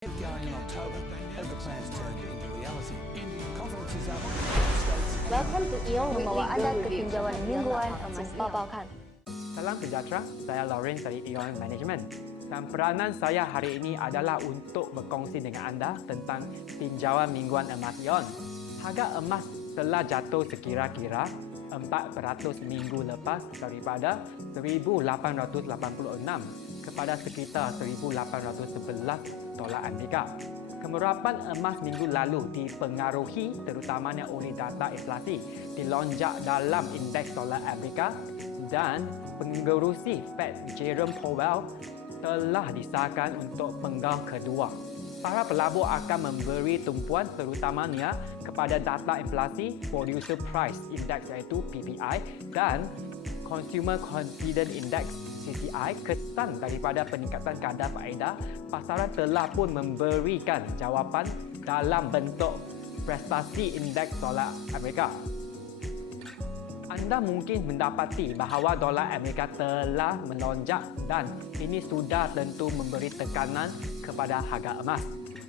Going in October as the plans turn into reality. Confidence is up. States Welcome to ION membawa Anda ke tinjauan mingguan emas Babalkan. Salam sejahtera, saya Lauren dari ION Management. Dan peranan saya hari ini adalah untuk berkongsi dengan anda tentang tinjauan mingguan emas ION. Harga emas telah jatuh sekira-kira 4% minggu lepas daripada 1,886 kepada sekitar 1,811 dolar Amerika. Kemerapan emas minggu lalu dipengaruhi terutamanya oleh data inflasi dilonjak dalam indeks dolar Amerika dan pengerusi Fed Jerome Powell telah disahkan untuk penggal kedua. Para pelabur akan memberi tumpuan terutamanya kepada data inflasi Producer Price Index iaitu PPI dan Consumer Confidence Index CCI. Kesan daripada peningkatan kadar faedah, pasaran telah pun memberikan jawapan dalam bentuk prestasi indeks dolar Amerika. Anda mungkin mendapati bahawa dolar Amerika telah melonjak dan ini sudah tentu memberi tekanan kepada harga emas.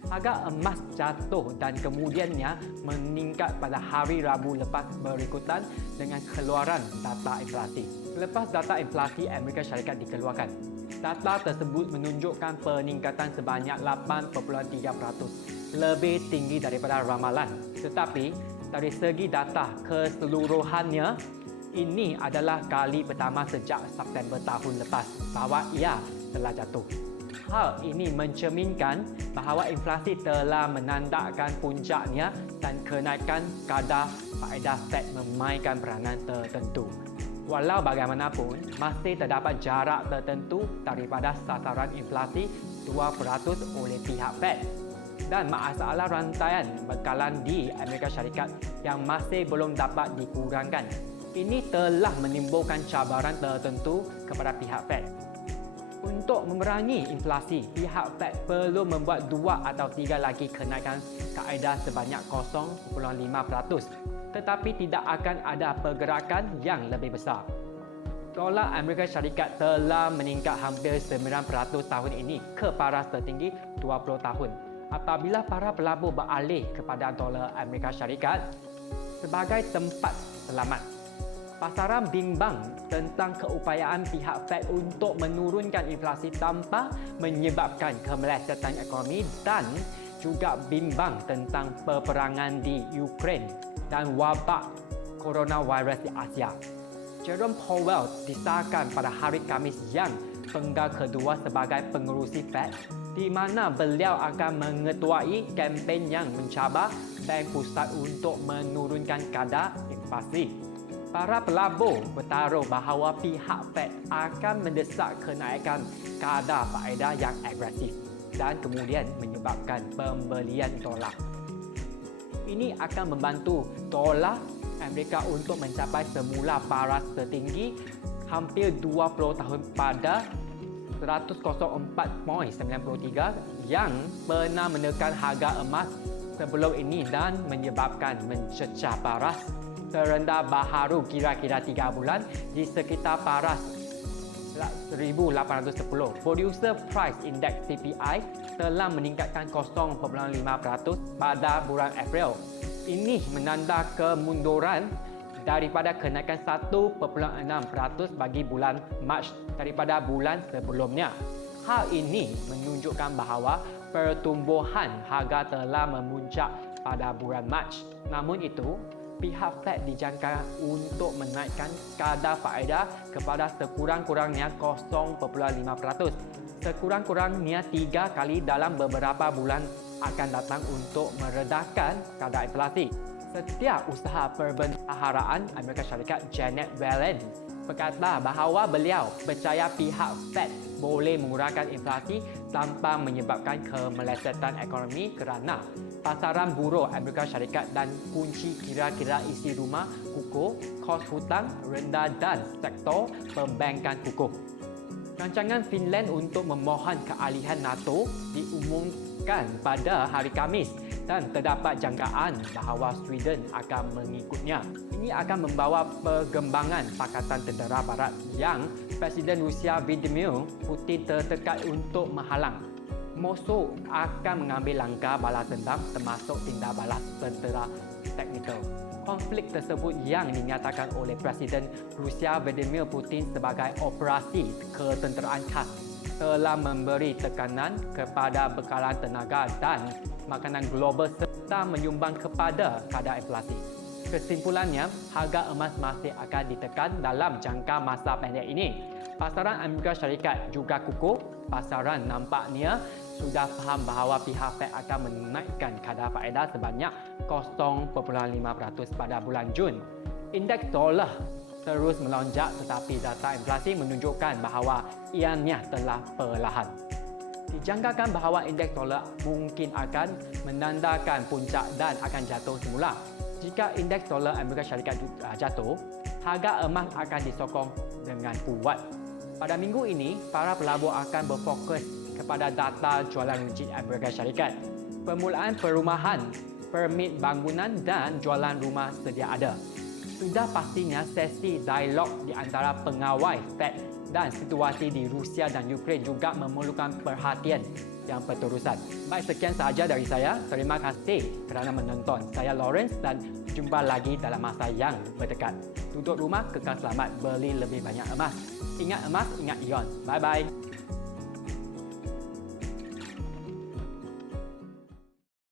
Harga emas jatuh dan kemudiannya meningkat pada hari Rabu lepas berikutan dengan keluaran data inflasi. Selepas data inflasi Amerika Syarikat dikeluarkan, data tersebut menunjukkan peningkatan sebanyak 8.3%, lebih tinggi daripada ramalan. Tetapi dari segi data keseluruhannya, ini adalah kali pertama sejak September tahun lepas bahawa ia telah jatuh. Hal ini mencerminkan bahawa inflasi telah menandakkan puncaknya dan kenaikan kadar faedah Fed memainkan peranan tertentu. Walau bagaimanapun, masih terdapat jarak tertentu daripada sasaran inflasi 2% oleh pihak Fed dan masalah rantaian bekalan di Amerika Syarikat yang masih belum dapat dikurangkan. Ini telah menimbulkan cabaran tertentu kepada pihak Fed. Untuk memerangi inflasi, pihak Fed perlu membuat 2 atau 3 lagi kenaikan kaedah sebanyak 0.5%. Tetapi tidak akan ada pergerakan yang lebih besar. Dolar Amerika Syarikat telah meningkat hampir 9% tahun ini ke paras tertinggi 20 tahun. Apabila para pelabur beralih kepada dolar Amerika Syarikat sebagai tempat selamat, pasaran bimbang tentang keupayaan pihak Fed untuk menurunkan inflasi tanpa menyebabkan kemelesetan ekonomi dan juga bimbang tentang peperangan di Ukraine dan wabak coronavirus di Asia. Jerome Powell disahkan pada hari Khamis yang penggal kedua sebagai pengerusi Fed, di mana beliau akan mengetuai kempen yang mencabar Bank Pusat untuk menurunkan kadar inflasi. Para pelabur bertaruh bahawa pihak Fed akan mendesak kenaikan kadar faedah yang agresif dan kemudian menyebabkan pembelian dolar. Ini akan membantu dolar Amerika untuk mencapai semula paras tertinggi hampir 20 tahun pada 104.93 yang pernah menekan harga emas sebelum ini dan menyebabkan mencecah paras terendah baharu kira-kira 3 bulan di sekitar paras 1,810. Producer Price Index PPI telah meningkatkan 0.5% pada bulan April. Ini menanda kemunduran daripada kenaikan 1.6% bagi bulan Mac daripada bulan sebelumnya. Hal ini menunjukkan bahawa pertumbuhan harga telah memuncak pada bulan Mac. Namun itu, pihak Fed dijangka untuk menaikkan kadar faedah kepada sekurang-kurangnya 0.5%. Sekurang-kurangnya 3 kali dalam beberapa bulan akan datang untuk meredakan kadar inflasi. Setiausaha Perbendaharaan Amerika Syarikat Janet Yellen berkata bahawa beliau percaya pihak Fed boleh mengurangkan inflasi tanpa menyebabkan kemelesetan ekonomi kerana pasaran buruh Amerika Syarikat dan kunci kira-kira isi rumah kukuh, kos hutang rendah dan sektor perbankan kukuh. Rancangan Finland untuk memohon kealihan NATO diumumkan pada hari Khamis dan terdapat jangkaan bahawa Sweden akan mengikutnya. Ini akan membawa perkembangan Pakatan Tentera Barat yang Presiden Rusia Vladimir Putin tertekat untuk menghalang. musuh akan mengambil langkah balas dendam termasuk tindak balas tentera teknikal. Konflik tersebut yang dinyatakan oleh Presiden Rusia Vladimir Putin sebagai operasi ketenteraan khas telah memberi tekanan kepada bekalan tenaga dan makanan global serta menyumbang kepada kadar inflasi. Kesimpulannya, harga emas masih akan ditekan dalam jangka masa pendek ini. Pasaran Amerika Syarikat juga kukuh. Pasaran nampaknya sudah faham bahawa pihak Fed akan menaikkan kadar faedah sebanyak 0.5% pada bulan Jun. Indeks dolar terus melonjak tetapi data inflasi menunjukkan bahawa ianya telah perlahan. Dijangkakan bahawa indeks dolar mungkin akan menandakan puncak dan akan jatuh semula. Jika indeks dolar Amerika Syarikat jatuh, harga emas akan disokong dengan kuat. Pada minggu ini, para pelabur akan berfokus kepada data jualan wujud Amerika Syarikat, permulaan perumahan, permit bangunan dan jualan rumah sedia ada. Sudah pastinya sesi dialog di antara pengawal Fed dan situasi di Rusia dan Ukraine juga memerlukan perhatian yang berterusan. Baik, sekian sahaja dari saya. Terima kasih kerana menonton. Saya Lawrence dan jumpa lagi dalam masa yang berdekat. Duduk rumah, kekal selamat, beli lebih banyak emas. Ingat emas, ingat ion. Bye-bye.